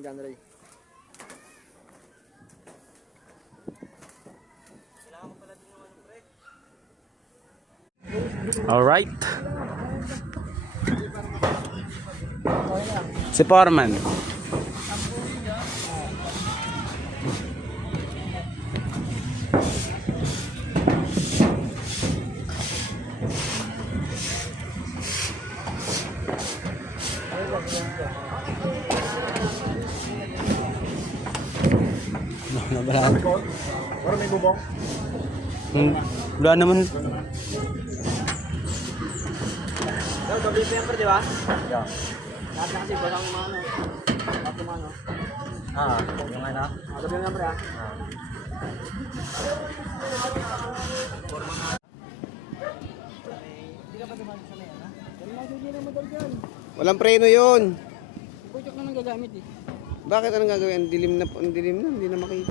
Yung John Ray. Alright. Si Foreman. Nabala. Parang may bubong. Wala naman. Doble pemper, di ba? Yeah. Lahat na kasi basang mga lahat ng mga yung ano? Doble pemper ah. Walang preno yun. Putok na nang gagamit eh. Bakit anong gagawin? Ang dilim na, hindi na makita.